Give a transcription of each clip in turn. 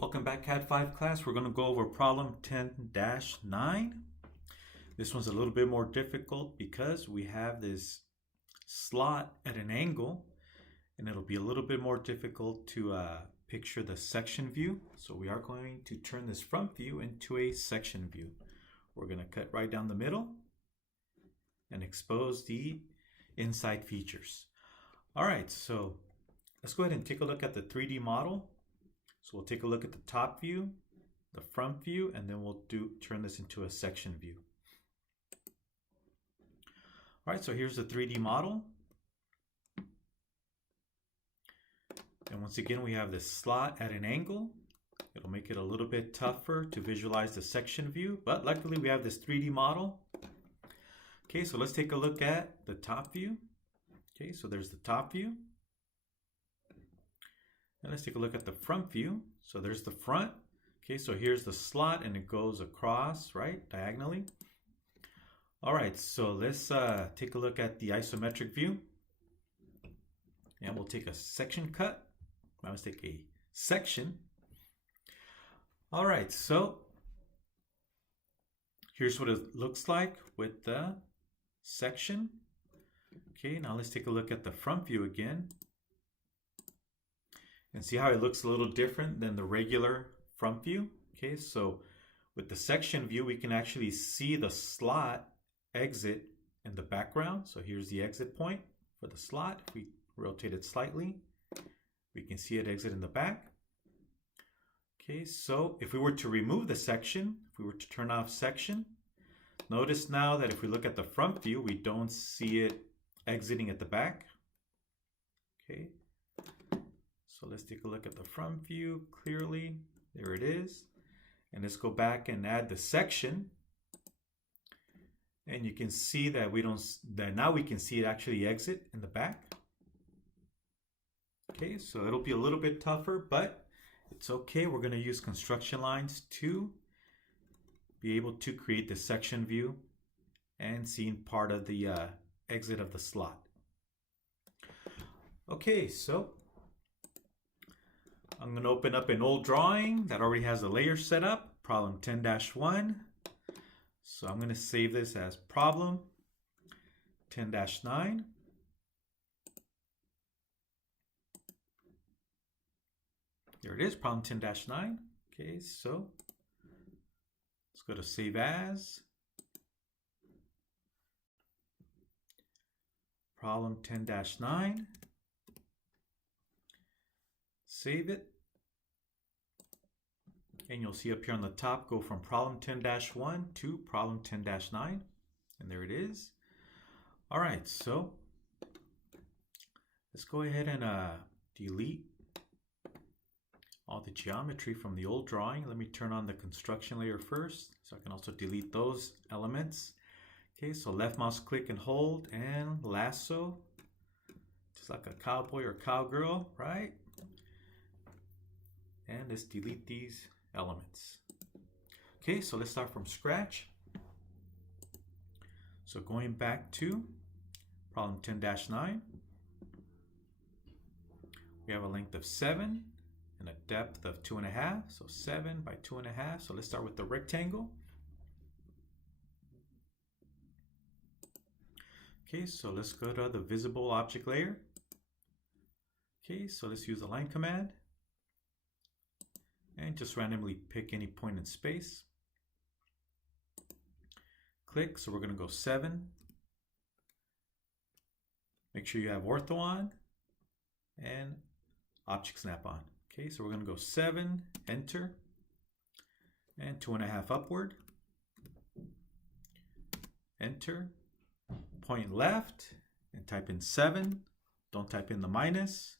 Welcome back, CAD 5 class. We're going to go over problem 10-9. This one's a little bit more difficult because we have this slot at an angle, and it'll be a little bit more difficult to picture the section view. So we are going to turn this front view into a section view. We're going to cut right down the middle and expose the inside features. All right, so let's go ahead and take a look at the 3D model. So we'll take a look at the top view, the front view, and then we'll turn this into a section view. All right, so here's the 3D model. And once again, we have this slot at an angle. It'll make it a little bit tougher to visualize the section view, but luckily we have this 3D model. Okay, so let's take a look at the top view. Okay, so there's the top view. And let's take a look at the front view. So there's the front. Okay, so here's the slot and it goes across, right, diagonally. All right, so let's take a look at the isometric view. And we'll take a section cut. Let's take a section. All right, so here's what it looks like with the section. Okay, now let's take a look at the front view again. And see how it looks a little different than the regular front view. Okay, so with the section view, we can actually see the slot exit in the background. So here's the exit point for the slot. If we rotate it slightly, we can see it exit in the back. Okay, so if we were to remove the section, if we were to turn off section, notice now that if we look at the front view, we don't see it exiting at the back. Okay. So let's take a look at the front view clearly. There it is. And let's go back and add the section. And you can see that now we can see it actually exit in the back. Okay, so it'll be a little bit tougher, but it's okay. We're going to use construction lines to be able to create the section view and seeing part of the exit of the slot. Okay, so I'm going to open up an old drawing that already has a layer set up, problem 10-1. So I'm going to save this as problem 10-9. There it is, problem 10-9. Okay, so let's go to save as. Problem 10-9. Save it. And you'll see up here on the top, go from problem 10-1 to problem 10-9. And there it is. All right, so let's go ahead and delete all the geometry from the old drawing. Let me turn on the construction layer first, so I can also delete those elements. Okay, so left mouse click and hold and lasso, just like a cowboy or cowgirl, right? And let's delete these elements. Okay, so let's start from scratch. So going back to problem 10-9, we have a length of 7 and a depth of 2.5. So 7 by 2.5. So let's start with the rectangle. Okay, so let's go to the visible object layer. Okay, so let's use the line command. And just randomly pick any point in space. Click, so we're going to go 7. Make sure you have ortho on and object snap on. Okay, so we're going to go 7, enter, and 2.5 upward. Enter, point left, and type in 7. Don't type in the minus.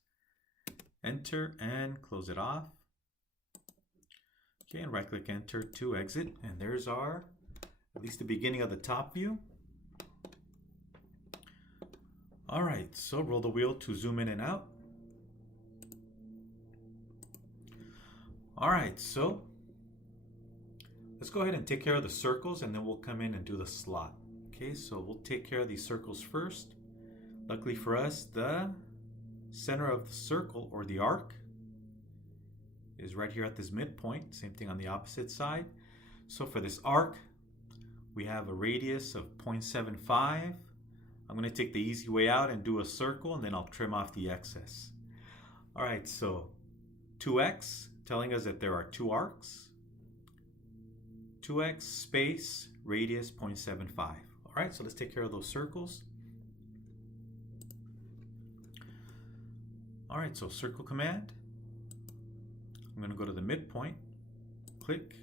Enter, and close it off. Okay, and right click enter to exit. And there's our, at least the beginning of the top view. All right, so roll the wheel to zoom in and out. All right, so let's go ahead and take care of the circles and then we'll come in and do the slot. Okay, so we'll take care of these circles first. Luckily for us, the center of the circle or the arc is right here at this midpoint. Same thing on the opposite side. So for this arc, we have a radius of 0.75. I'm going to take the easy way out and do a circle, and then I'll trim off the excess. All right, so 2x, telling us that there are two arcs. 2x space radius 0.75. All right, so let's take care of those circles. All right, so circle command. I'm going to go to the midpoint, click,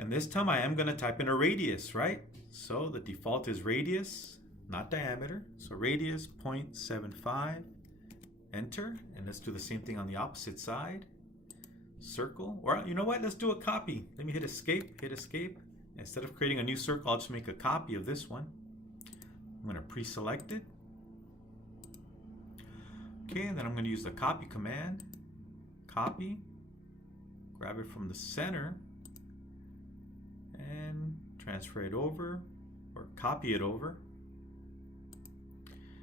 and this time I am going to type in a radius, right? So the default is radius, not diameter. So radius 0.75, enter, and let's do the same thing on the opposite side. Circle, or you know what? Let's do a copy. Let me hit escape, Instead of creating a new circle, I'll just make a copy of this one. I'm going to pre-select it. Okay, and then I'm going to use the copy command. Copy, grab it from the center, and transfer it over, or copy it over.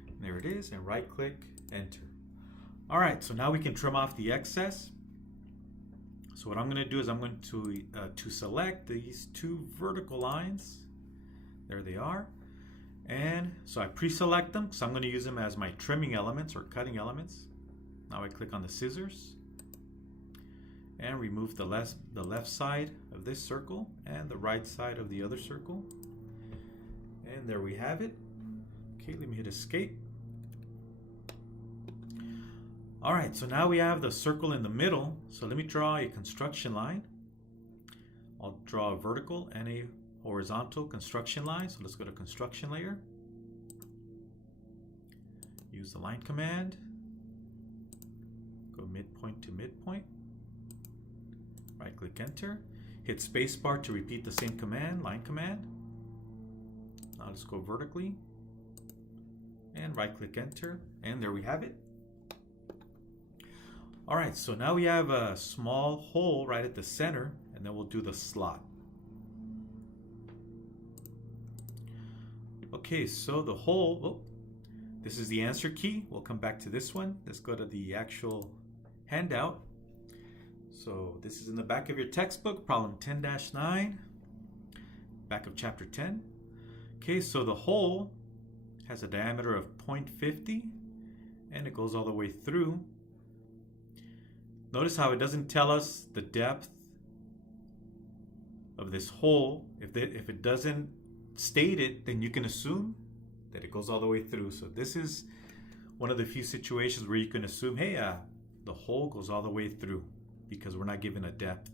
And there it is, and right click, enter. All right, so now we can trim off the excess. So what I'm going to do is I'm going to select these two vertical lines. There they are. And so I pre-select them, so I'm going to use them as my trimming elements or cutting elements. Now I click on the scissors and remove the left side of this circle and the right side of the other circle. And there we have it. Okay, let me hit escape. All right, so now we have the circle in the middle. So let me draw a construction line. I'll draw a vertical and a horizontal construction line. So let's go to construction layer. Use the line command. Go midpoint to midpoint. Right click, enter. Hit spacebar to repeat the same command, line command. Now let's go vertically. And right click, enter. And there we have it. All right, so now we have a small hole right at the center, and then we'll do the slot. Okay, so the hole, this is the answer key. We'll come back to this one. Let's go to the actual handout. So this is in the back of your textbook, problem 10-9, back of chapter 10. Okay, so the hole has a diameter of 0.50, and it goes all the way through. Notice how it doesn't tell us the depth of this hole. If it doesn't state it, then you can assume that it goes all the way through. So this is one of the few situations where you can assume, hey, the hole goes all the way through because we're not given a depth.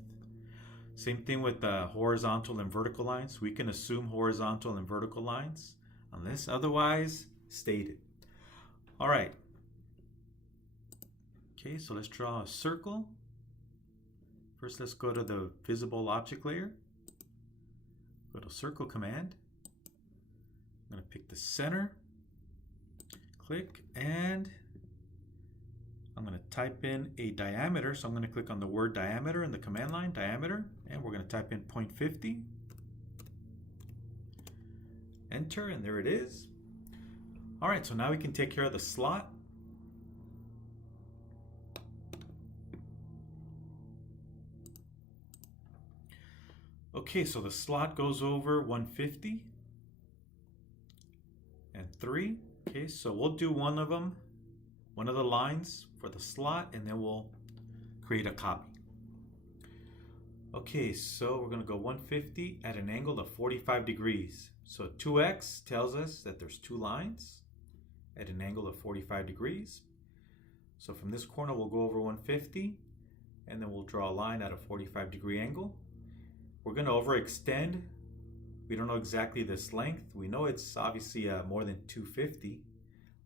Same thing with the horizontal and vertical lines. We can assume horizontal and vertical lines unless otherwise stated. All right. Okay, so let's draw a circle. First, let's go to the visible object layer. Go to circle command. I'm going to pick the center. Click, and I'm going to type in a diameter. So I'm going to click on the word diameter in the command line, diameter, and we're going to type in 0.50. Enter, and there it is. All right, so now we can take care of the slot. Okay, so the slot goes over 150 and 3. Okay, so we'll do one of them, one of the lines for the slot, and then we'll create a copy. Okay, so we're going to go 150 at an angle of 45 degrees. So 2x tells us that there's two lines at an angle of 45 degrees. So from this corner, we'll go over 150, and then we'll draw a line at a 45-degree angle. We're going to overextend. We don't know exactly this length. We know it's obviously more than 250.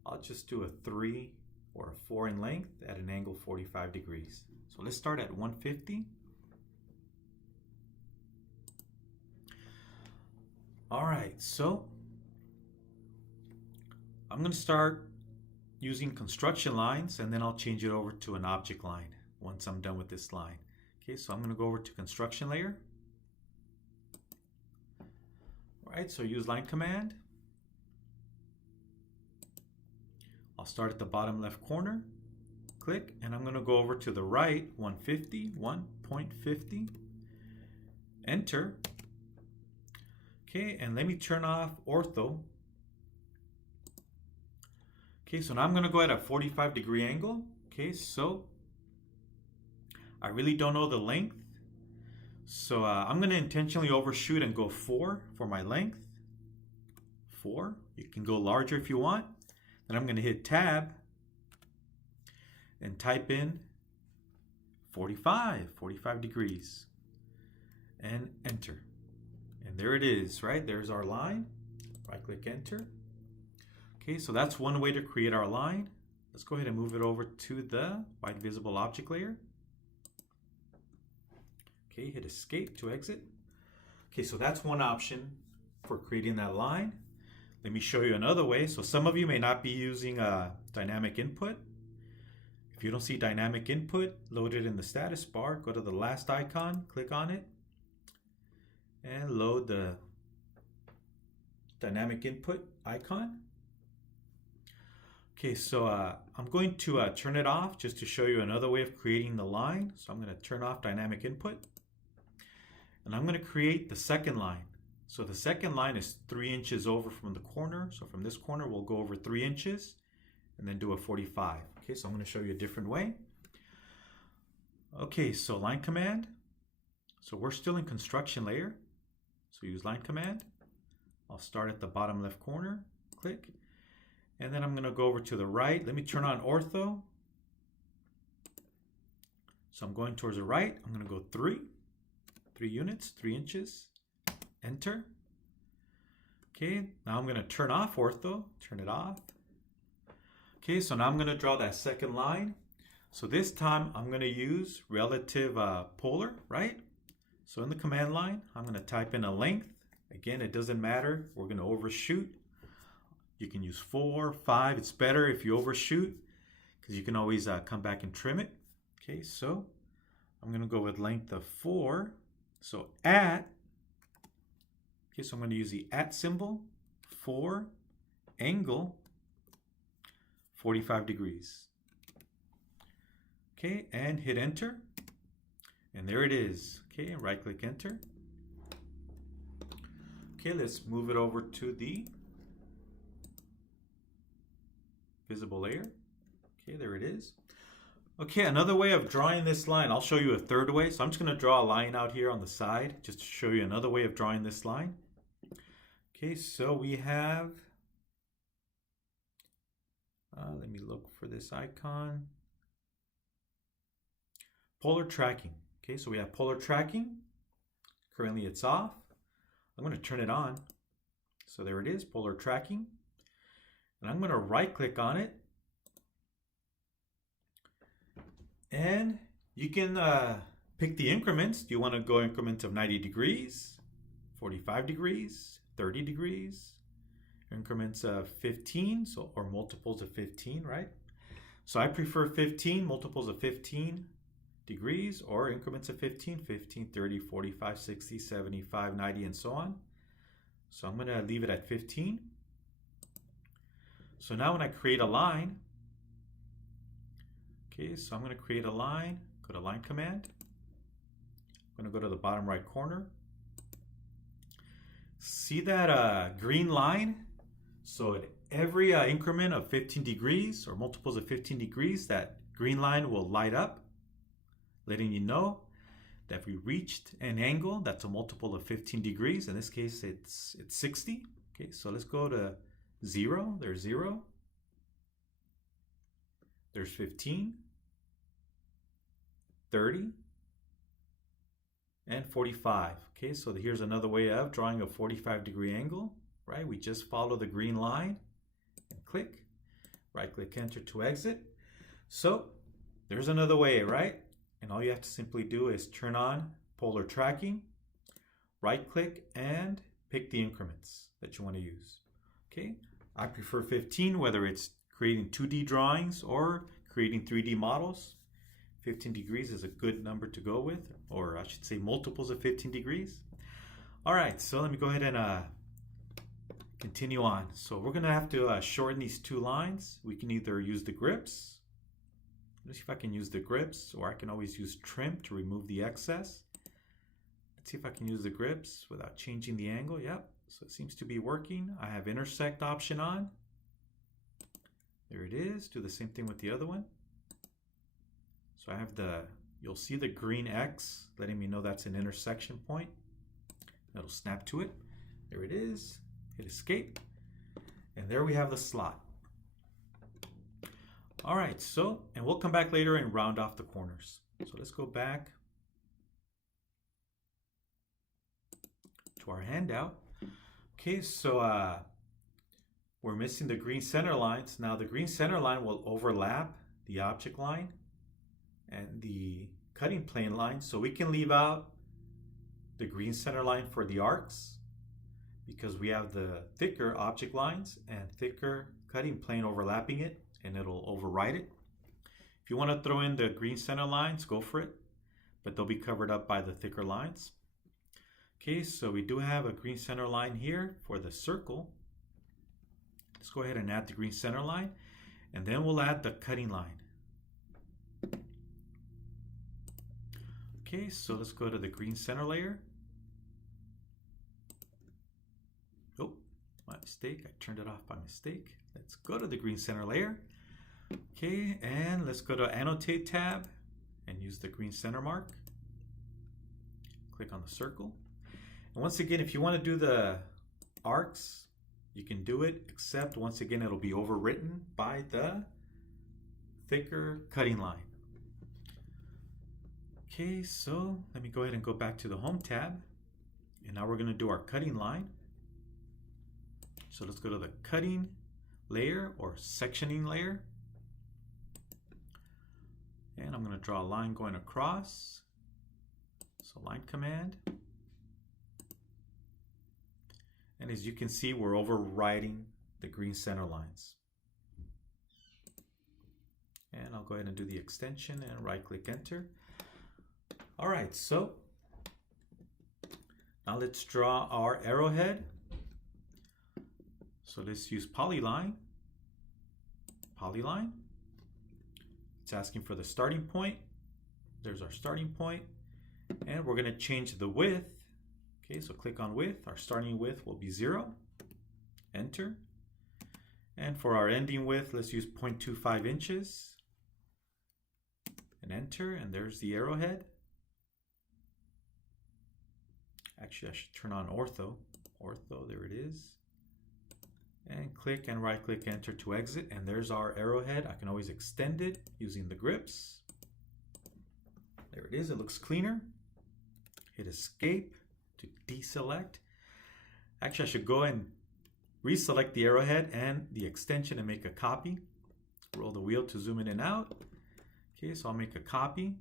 I'll just do a 3 or a 4 in length at an angle 45 degrees. So let's start at 150. All right, so I'm going to start using construction lines, and then I'll change it over to an object line once I'm done with this line. Okay, so I'm going to go over to construction layer. All right, so use line command. I'll start at the bottom left corner, click, and I'm going to go over to the right, 150, 1.50, enter. Okay, and let me turn off ortho. Okay, so now I'm going to go at a 45-degree angle. Okay, so I really don't know the length. So I'm going to intentionally overshoot and go 4 for my length. 4. You can go larger if you want. Then I'm going to hit tab and type in 45 degrees and enter. And there it is, right? There's our line. Right click enter. Okay, so that's one way to create our line. Let's go ahead and move it over to the white visible object layer. Okay, hit escape to exit. Okay, so that's one option for creating that line. Let me show you another way. So some of you may not be using dynamic input. If you don't see dynamic input loaded in the status bar, go to the last icon, click on it, and load the dynamic input icon. Okay, so I'm going to turn it off just to show you another way of creating the line. So I'm going to turn off dynamic input. And I'm going to create the second line. So the second line is 3 inches over from the corner. So from this corner, we'll go over 3 inches and then do a 45. Okay, so I'm going to show you a different way. Okay, so line command. So we're still in construction layer. So use line command. I'll start at the bottom left corner, click. And then I'm going to go over to the right. Let me turn on ortho. So I'm going towards the right. I'm going to go 3 units, 3 inches, enter. Okay, now I'm going to turn off ortho, turn it off. Okay, so now I'm going to draw that second line. So this time I'm going to use relative polar, right? So in the command line, I'm going to type in a length. Again, it doesn't matter. We're going to overshoot. You can use 4, 5. It's better if you overshoot because you can always come back and trim it. Okay, so I'm going to go with length of 4. So at, okay, so I'm going to use the at symbol, 4, angle, 45 degrees. Okay, and hit enter. And there it is. Okay, right click enter. Okay, let's move it over to the visible layer. Okay, there it is. Okay, another way of drawing this line, I'll show you a third way. So I'm just going to draw a line out here on the side just to show you another way of drawing this line. Okay, so we have, let me look for this icon. Polar tracking. Okay, so we have polar tracking. Currently it's off. I'm going to turn it on. So there it is, polar tracking. And I'm going to right click on it. And you can pick the increments. Do you want to go increments of 90 degrees, 45 degrees, 30 degrees, increments of 15, so or multiples of 15, right? So I prefer 15, multiples of 15 degrees, or increments of 15, 15, 30, 45, 60, 75, 90, and so on. So I'm going to leave it at 15. So now when I create a line, okay, so I'm going to create a line, go to line command. I'm going to go to the bottom right corner. See that green line? So at every increment of 15 degrees or multiples of 15 degrees, that green line will light up, letting you know that we reached an angle that's a multiple of 15 degrees. In this case, it's 60. Okay, so let's go to 0. There's 0. There's 15. 30 and 45. Okay, so here's another way of drawing a 45-degree angle, right? We just follow the green line and click, right click enter to exit. So there's another way, right? And all you have to simply do is turn on polar tracking, right click, and pick the increments that you want to use. Okay, I prefer 15, whether it's creating 2D drawings or creating 3D models. 15 degrees is a good number to go with, or I should say multiples of 15 degrees. All right, so let me go ahead and continue on. So we're gonna have to shorten these two lines. We can either use the grips, Let's see if I can use the grips, or I can always use trim to remove the excess. Let's see if I can use the grips without changing the angle. Yep, so it seems to be working. I have intersect option on. There it is. Do the same thing with the other one. So I have you'll see the green X letting me know that's an intersection point. It'll snap to it. There it is. Hit escape. And there we have the slot. All right, and we'll come back later and round off the corners. So let's go back to our handout. Okay, so we're missing the green center lines. Now the green center line will overlap the object line and the cutting plane line. So we can leave out the green center line for the arcs because we have the thicker object lines and thicker cutting plane overlapping it, and it'll override it. If you want to throw in the green center lines, go for it, but they'll be covered up by the thicker lines. Okay, so we do have a green center line here for the circle. Let's go ahead and add the green center line, and then we'll add the cutting line. Okay, so let's go to the green center layer. Oh, my mistake, I turned it off by mistake. Let's go to the green center layer. Okay, and let's go to Annotate tab and use the green center mark. Click on the circle. And once again, if you want to do the arcs, you can do it, except once again, it'll be overwritten by the thicker cutting line. Okay, so let me go ahead and go back to the Home tab. And now we're going to do our cutting line. So let's go to the cutting layer or sectioning layer. And I'm going to draw a line going across. So line command. And as you can see, we're overriding the green center lines. And I'll go ahead and do the extension and right click enter. All right, so now let's draw our arrowhead. So let's use polyline. Polyline. It's asking for the starting point. There's our starting point. And we're going to change the width. Okay, so click on width. Our starting width will be 0. Enter. And for our ending width, let's use 0.25 inches. And enter. And there's the arrowhead. Actually, I should turn on ortho. Ortho, there it is. And click and right click enter to exit, and there's our arrowhead. I can always extend it using the grips. There it is, it looks cleaner. Hit escape to deselect. Actually, I should go and reselect the arrowhead and the extension and make a copy. Roll the wheel to zoom in and out. Okay, so I'll make a copy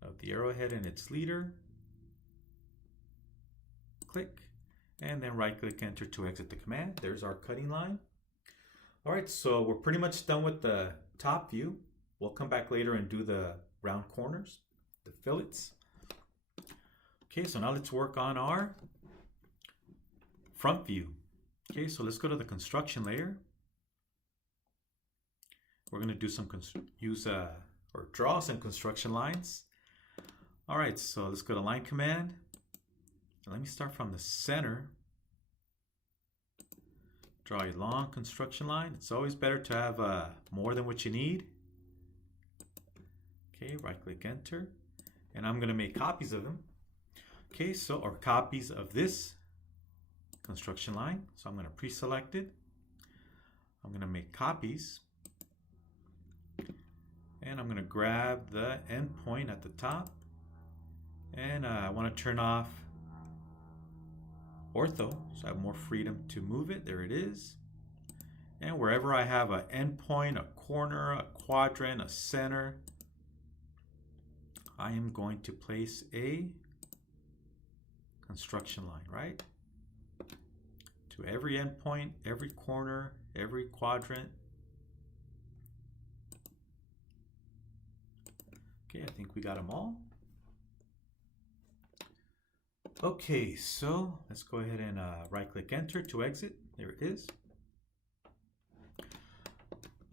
of the arrowhead and its leader. Click. And then right click enter to exit the command. There's our cutting line. All right, so we're pretty much done with the top view. We'll come back later and do the round corners, the fillets. Okay, so now let's work on our front view. Okay, so let's go to the construction layer. We're going to do some draw some construction lines. All right, so let's go to line command. Let me start from the center. Draw a long construction line. It's always better to have more than what you need. Okay, right click enter. And I'm going to make copies of them. Okay, or copies of this construction line. So I'm going to pre-select it. I'm going to make copies. And I'm going to grab the endpoint at the top. And I want to turn off ortho, so I have more freedom to move it. There it is. And wherever I have an endpoint, a corner, a quadrant, a center, I am going to place a construction line, right? To every endpoint, every corner, every quadrant. Okay, I think we got them all. Okay, so let's go ahead and right click enter to exit. There it is.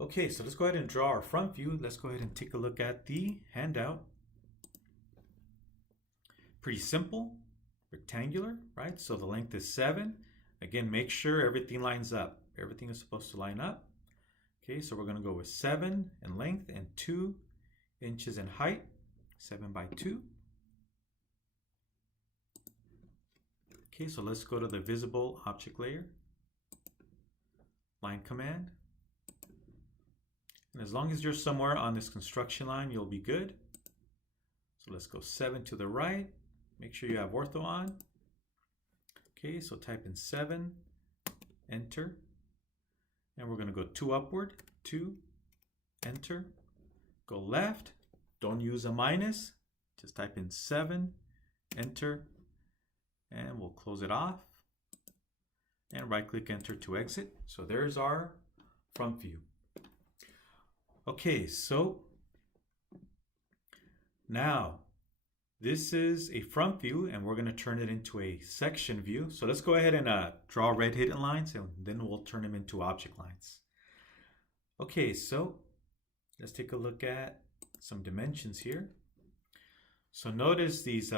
Okay, so let's go ahead and draw our front view. Let's go ahead and take a look at the handout. Pretty simple, rectangular, right? So the length is 7. Again, make sure everything lines up. Everything is supposed to line up. Okay, so we're going to go with 7 in length and 2 inches in height. 7 by 2. Okay, so let's go to the visible object layer. Line command. And as long as you're somewhere on this construction line, you'll be good. So let's go 7 to the right. Make sure you have ortho on. Okay, so type in 7, enter. And we're going to go 2 upward, 2, enter. Go left, don't use a minus. Just type in 7, enter. And we'll close it off. And right click enter to exit. So there's our front view. Okay, so now this is a front view and we're going to turn it into a section view. So let's go ahead and draw red hidden lines and then we'll turn them into object lines. Okay, so let's take a look at some dimensions here. So notice these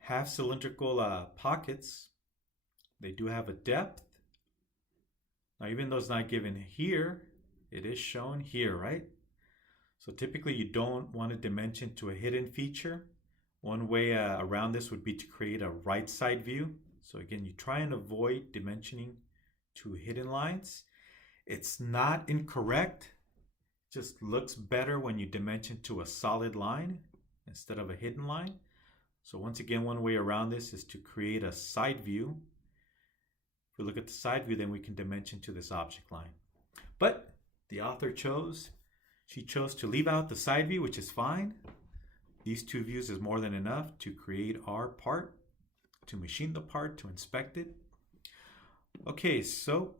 half cylindrical pockets, they do have a depth. Now even though it's not given here, it is shown here, right? So typically you don't want to dimension to a hidden feature. One way around this would be to create a right side view. So again, you try and avoid dimensioning to hidden lines. It's not incorrect. It just looks better when you dimension to a solid line instead of a hidden line. So once again, one way around this is to create a side view. If we look at the side view, then we can dimension to this object line. But the author chose to leave out the side view, which is fine. These 2 views is more than enough to create our part, to machine the part, to inspect it. Okay, so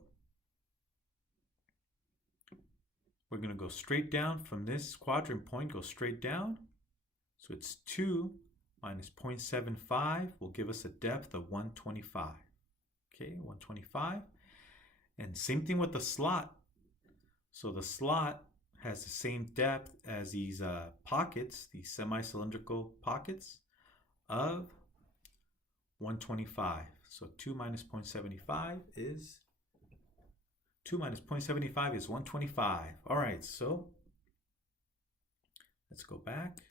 we're going to go straight down from this quadrant point, go straight down. So it's 2 minus 0.75 will give us a depth of 125. Okay, 125. And same thing with the slot. So the slot has the same depth as these pockets, these semi-cylindrical pockets of 125. So 2 minus 0.75 is 125. All right, so let's go back.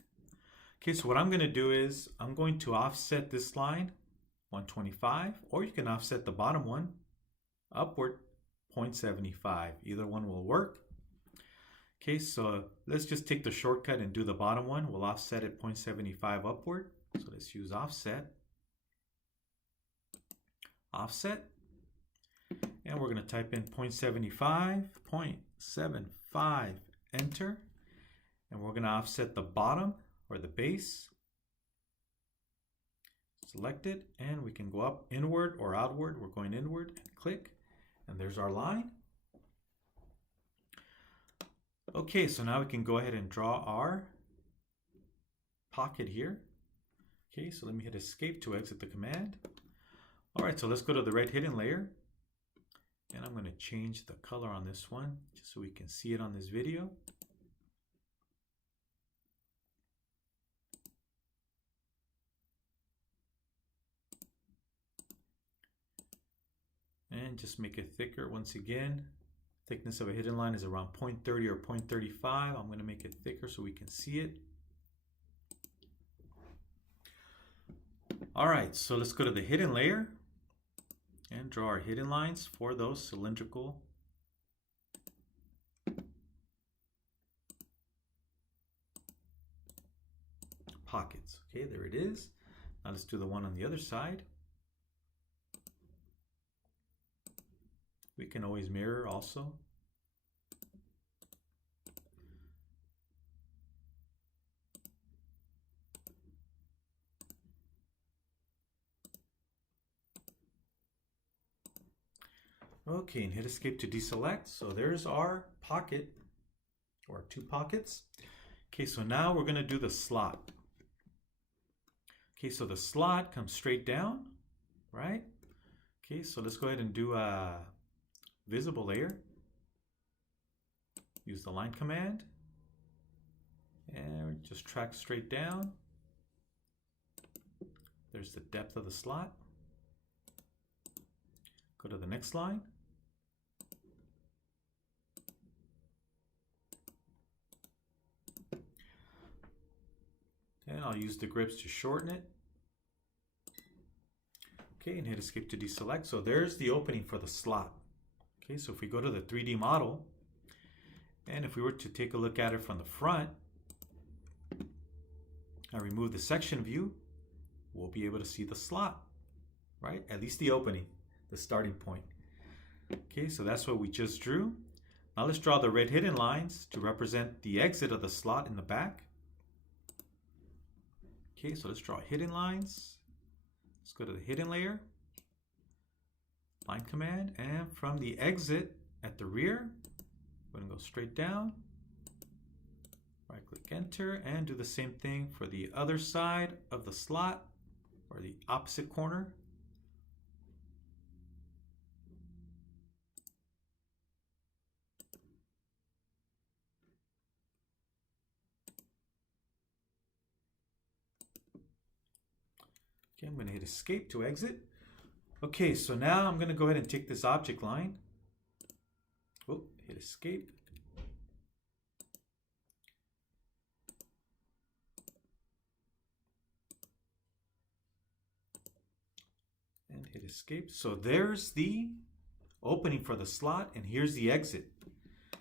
Okay, so what I'm going to do is I'm going to offset this line 125, or you can offset the bottom one upward 0.75. Either one will work. Okay, so let's just take the shortcut and do the bottom one. We'll offset it 0.75 upward. So let's use offset. Offset. And we're going to type in 0.75, 0.75, enter. And we're going to offset the bottom or the base. Select it, and we can go up inward or outward. We're going inward and click, and there's our line. Okay, so now we can go ahead and draw our pocket here. Okay, so let me hit escape to exit the command. All right, so let's go to the red hidden layer. And I'm going to change the color on this one just so we can see it on this video. And just make it thicker once again. Thickness of a hidden line is around 0.30 or 0.35. I'm going to make it thicker so we can see it. All right, so let's go to the hidden layer and draw our hidden lines for those cylindrical pockets. Okay, there it is. Now let's do the one on the other side. We can always mirror also. Okay, and hit escape to deselect. So there's our pocket, or 2 pockets. Okay, so now we're going to do the slot. Okay, so the slot comes straight down, right? Okay, so let's go ahead and do a visible layer. use the line command, and just track straight down. There's the depth of the slot. Go to the next line. And I'll use the grips to shorten it. Okay, and hit escape to deselect. So there's the opening for the slot. Okay, so if we go to the 3D model, and if we were to take a look at it from the front, I remove the section view, we'll be able to see the slot, right? At least the opening, the starting point. Okay, so that's what we just drew. Now let's draw the red hidden lines to represent the exit of the slot in the back. Okay, so let's draw hidden lines. Let's go to the hidden layer, line command, and from the exit at the rear, we're gonna go straight down, right click enter, and do the same thing for the other side of the slot, or the opposite corner. Okay, I'm going to hit escape to exit. Okay, so now I'm going to go ahead and take this object line. Oh, hit escape. And hit escape. So there's the opening for the slot, and here's the exit.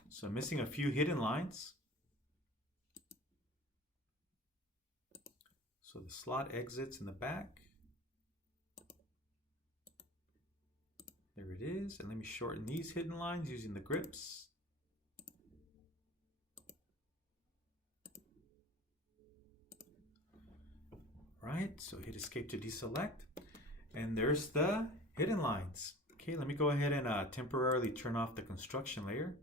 So I'm missing a few hidden lines. So the slot exits in the back. There it is, and let me shorten these hidden lines using the grips. Right, so hit escape to deselect, and there's the hidden lines. Okay, let me go ahead and temporarily turn off the construction layer.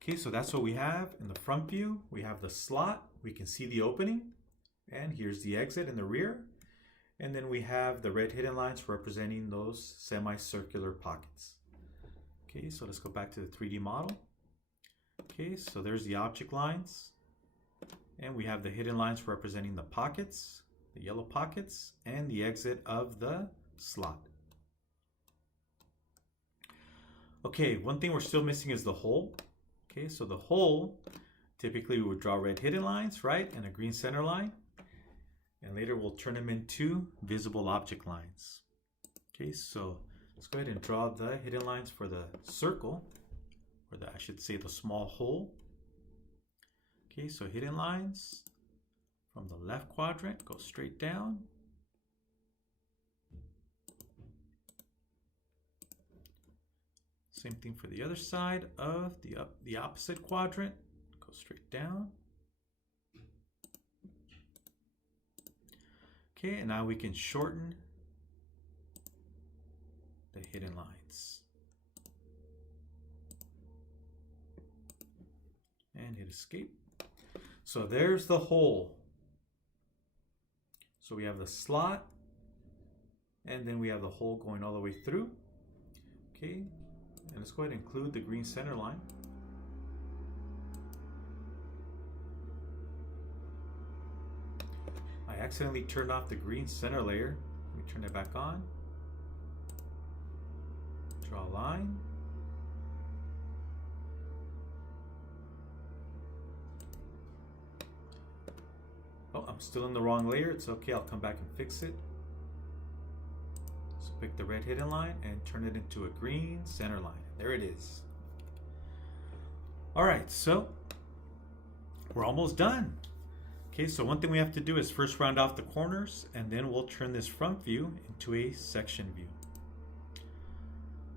Okay, so that's what we have in the front view. We have the slot, we can see the opening, and here's the exit in the rear. And then we have the red hidden lines representing those semicircular pockets. Okay, so let's go back to the 3D model. Okay, so there's the object lines. And we have the hidden lines representing the pockets, the yellow pockets, and the exit of the slot. Okay, one thing we're still missing is the hole. Okay, so the hole, typically we would draw red hidden lines, right? And a green center line. And later we'll turn them into visible object lines. Okay, so let's go ahead and draw the hidden lines for the circle, or I should say the small hole. Okay, so hidden lines from the left quadrant, go straight down. Same thing for the other side of the opposite quadrant, go straight down. Okay, and now we can shorten the hidden lines. And hit escape. So there's the hole. So we have the slot, and then we have the hole going all the way through. Okay, and let's go ahead and include the green center line. I accidentally turned off the green center layer. Let me turn it back on. Draw a line. Oh, I'm still in the wrong layer. It's okay, I'll come back and fix it. So pick the red hidden line and turn it into a green center line. There it is. All right, so we're almost done. Okay, so one thing we have to do is first round off the corners, and then we'll turn this front view into a section view.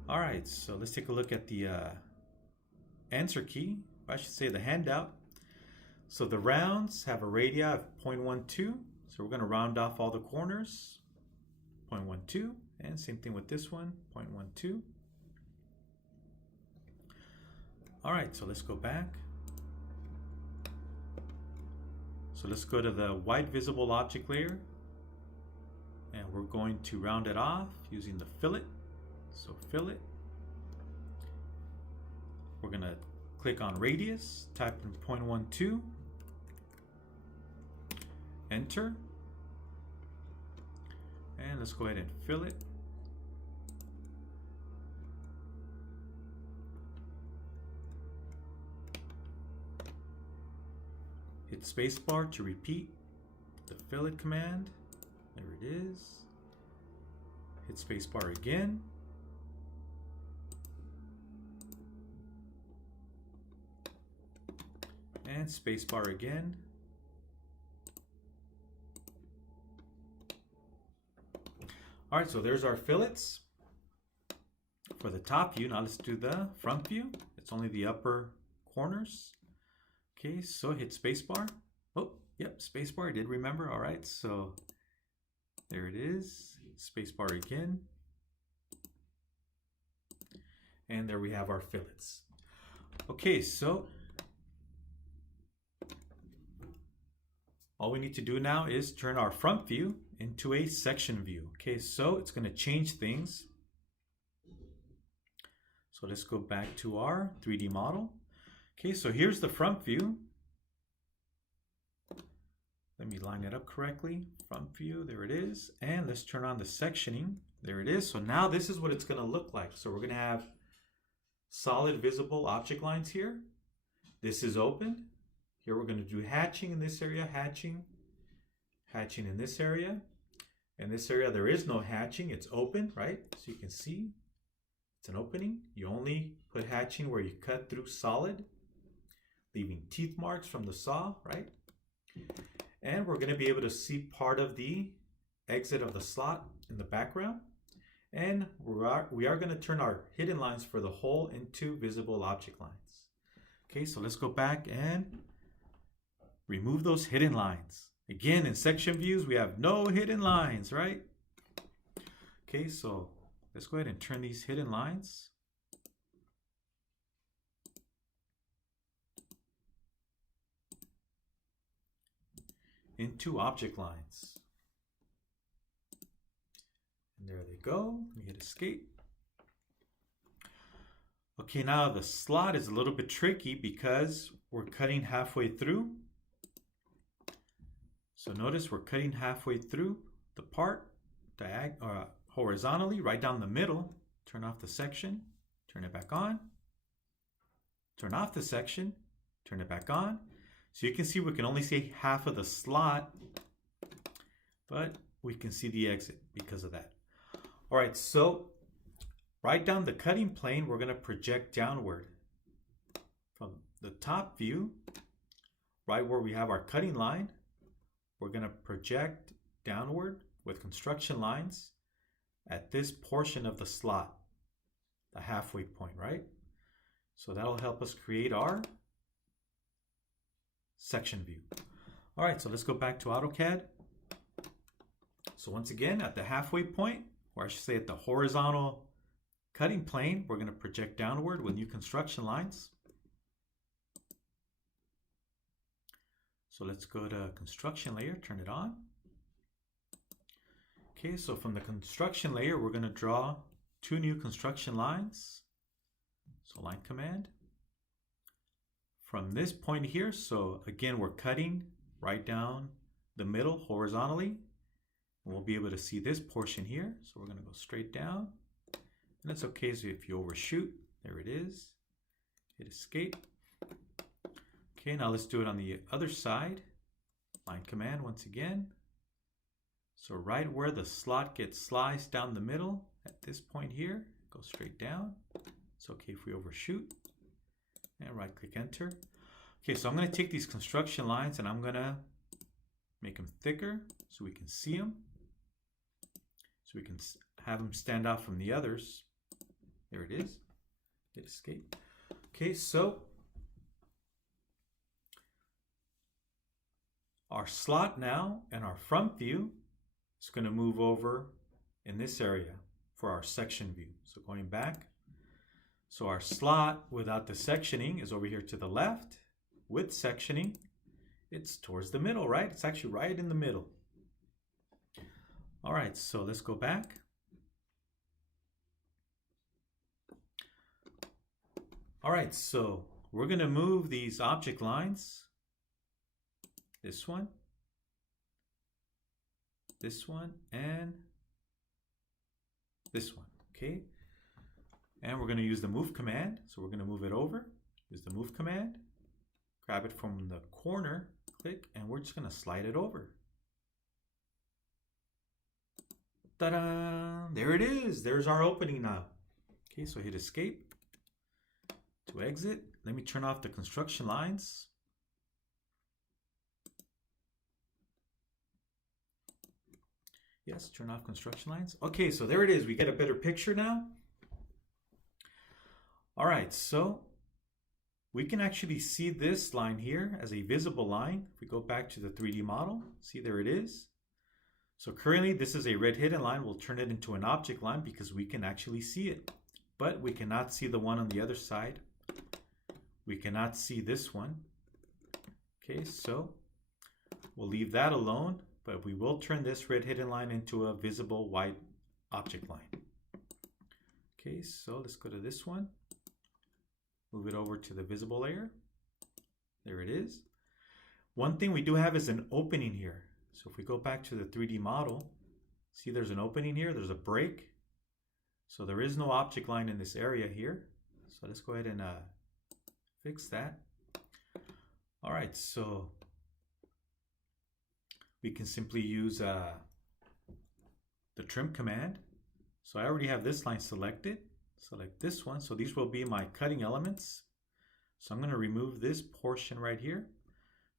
All right, so let's take a look at the answer key, or I should say the handout. So the rounds have a radii of 0.12, so we're going to round off all the corners, 0.12, and same thing with this one, 0.12. All right, so let's go back. So let's go to the white visible object layer, and we're going to round it off using the fillet. So fillet. we're gonna click on radius, type in 0.12, enter, and let's go ahead and fill it. Hit spacebar to repeat the fill it command. There it is. Hit spacebar again. And spacebar again. All right, so there's our fillets for the top view. Now let's do the front view. It's only the upper corners. Okay, so hit spacebar. Oh, yep, spacebar, I did remember. All right, so there it is. Spacebar again. And there we have our fillets. Okay, so all we need to do now is turn our front view into a section view. Okay, so it's going to change things. So let's go back to our 3D model. Okay, so here's the front view. Let me line it up correctly. Front view, there it is. And let's turn on the sectioning. There it is. So now this is what it's going to look like. So we're going to have solid visible object lines here. This is open. Here we're going to do hatching in this area, hatching in this area. In this area there is no hatching, it's open, right? So you can see it's an opening. You only put hatching where you cut through solid, leaving teeth marks from the saw, right? And we're going to be able to see part of the exit of the slot in the background. And we are going to turn our hidden lines for the hole into visible object lines. Okay, so let's go back and remove those hidden lines. Again, in section views, we have no hidden lines, right? Okay, so let's go ahead and turn these hidden lines into object lines. And there they go. Let me hit escape. Okay, now the slot is a little bit tricky because we're cutting halfway through. So notice we're cutting halfway through the part horizontally, right down the middle. Turn off the section, turn it back on. Turn off the section, turn it back on. So you can see we can only see half of the slot, but we can see the exit because of that. All right, so right down the cutting plane, we're going to project downward from the top view, right where we have our cutting line. We're going to project downward with construction lines at this portion of the slot, the halfway point, right? So that'll help us create our section view. All right, so let's go back to AutoCAD. So once again, at the halfway point, or I should say at the horizontal cutting plane, we're going to project downward with new construction lines. So let's go to construction layer, turn it on. Okay, so from the construction layer, we're going to draw two new construction lines. So line command. From this point here, so again, we're cutting right down the middle horizontally. And we'll be able to see this portion here. So we're going to go straight down. And it's okay if you overshoot. There it is. Hit escape. Okay, now let's do it on the other side. Line command once again. So right where the slot gets sliced down the middle, at this point here, go straight down. It's okay if we overshoot. And right click enter. Okay, so I'm going to take these construction lines and I'm going to make them thicker so we can see them. So we can have them stand out from the others. There it is. Hit escape. Okay, so our slot now and our front view is going to move over in this area for our section view. So going back, so our slot without the sectioning is over here to the left. With sectioning, it's towards the middle, right? It's actually right in the middle. All right, so let's go back. All right, so we're going to move these object lines. This one, and this one, okay? And we're going to use the move command. So we're going to move it over, use the move command, grab it from the corner, click, and we're just going to slide it over. Ta-da! There it is. There's our opening now. Okay, so hit escape to exit. Let me turn off the construction lines. Yes, turn off construction lines. Okay, so there it is. We get a better picture now. All right, so we can actually see this line here as a visible line. If we go back to the 3D model, see there it is. So currently this is a red hidden line. We'll turn it into an object line because we can actually see it. But we cannot see the one on the other side. We cannot see this one. Okay, so we'll leave that alone, but we will turn this red hidden line into a visible white object line. Okay, so let's go to this one. Move it over to the visible layer. There it is. One thing we do have is an opening here. So if we go back to the 3D model, see there's an opening here, there's a break. So there is no object line in this area here. So let's go ahead and fix that. All right, so we can simply use the trim command. So I already have this line selected. Select this one. So these will be my cutting elements. So I'm going to remove this portion right here.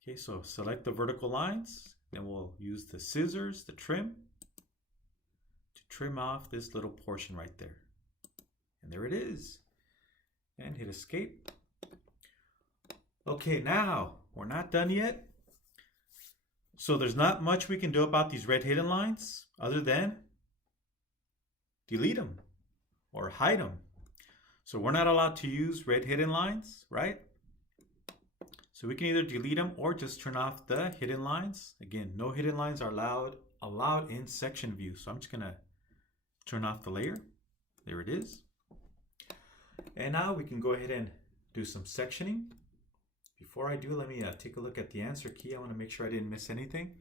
Okay, so select the vertical lines. Then we'll use the scissors, the trim, to trim off this little portion right there. And there it is. And hit escape. Okay, now we're not done yet. So there's not much we can do about these red hidden lines other than delete them or hide them. So we're not allowed to use red hidden lines, right? So we can either delete them or just turn off the hidden lines. Again, no hidden lines are allowed in section view. So I'm just gonna turn off the layer. There it is. And now we can go ahead and do some sectioning. Before I do, let me take a look at the answer key. I want to make sure I didn't miss anything.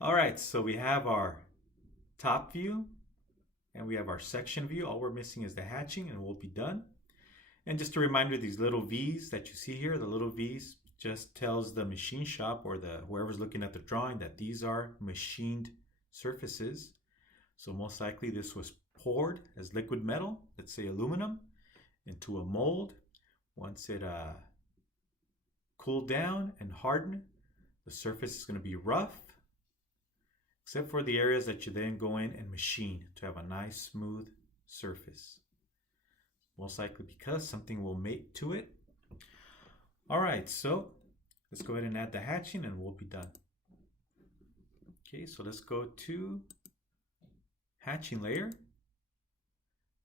All right, so we have our top view and we have our section view. All we're missing is the hatching and we'll be done. And just a reminder, these little V's that you see here, the little V's just tells the machine shop or whoever's looking at the drawing that these are machined surfaces. So most likely this was poured as liquid metal, let's say aluminum, into a mold. Once it cooled down and hardened, the surface is going to be rough, except for the areas that you then go in and machine to have a nice smooth surface. Most likely because something will mate to it. All right, so let's go ahead and add the hatching and we'll be done. Okay, so let's go to hatching layer.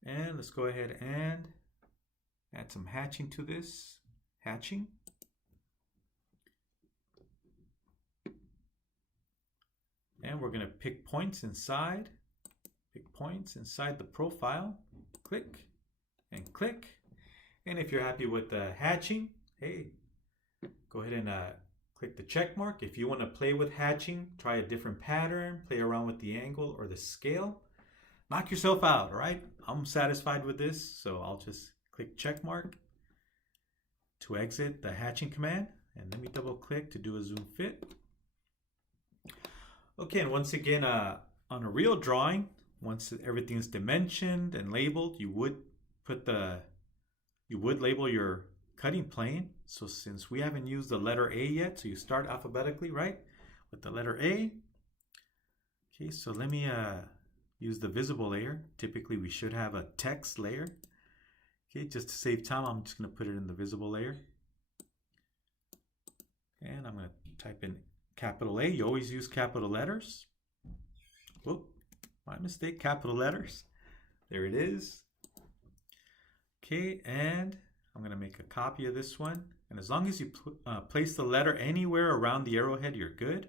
And let's go ahead and add some hatching to this. Hatching. And we're going to pick points inside. Pick points inside the profile. Click and click. And if you're happy with the hatching, hey, go ahead and click the check mark. If you want to play with hatching, try a different pattern, play around with the angle or the scale, knock yourself out, all right? I'm satisfied with this, so I'll just click check mark to exit the hatching command. And let me double click to do a zoom fit. Okay, and once again, on a real drawing, once everything is dimensioned and labeled, you would label your cutting plane. So since we haven't used the letter A yet, so you start alphabetically, right? With the letter A. Okay, so let me use the visible layer. Typically, we should have a text layer. Okay, just to save time, I'm just going to put it in the visible layer. And I'm going to type in capital A. You always use capital letters. Whoop, my mistake, capital letters. There it is. Okay, and I'm going to make a copy of this one. And as long as you place the letter anywhere around the arrowhead, you're good.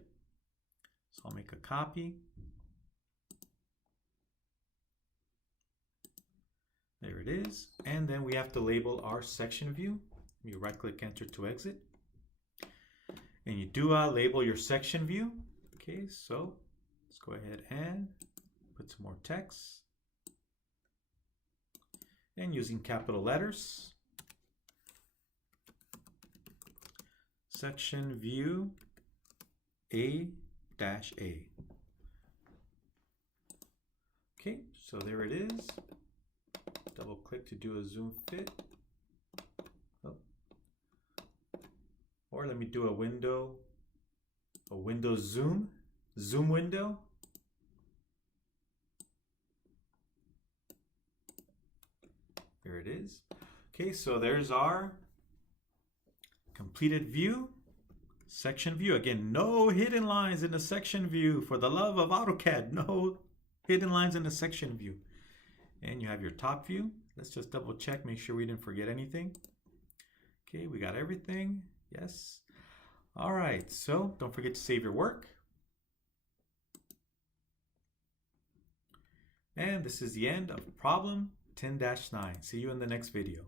So I'll make a copy. There it is. And then we have to label our section view. You right click enter to exit. And you do label your section view. Okay, so let's go ahead and put some more text. And using capital letters, section view A-A. Okay, so there it is. Double click to do a zoom fit. Oh. Or let me do a window zoom window. There it is. Okay, so there's our completed view, section view. Again, no hidden lines in the section view. For the love of AutoCAD, no hidden lines in the section view. And you have your top view. Let's just double check, make sure we didn't forget anything. Okay, we got everything. Yes. All right, so don't forget to save your work. And this is the end of problem 10-9. See you in the next video.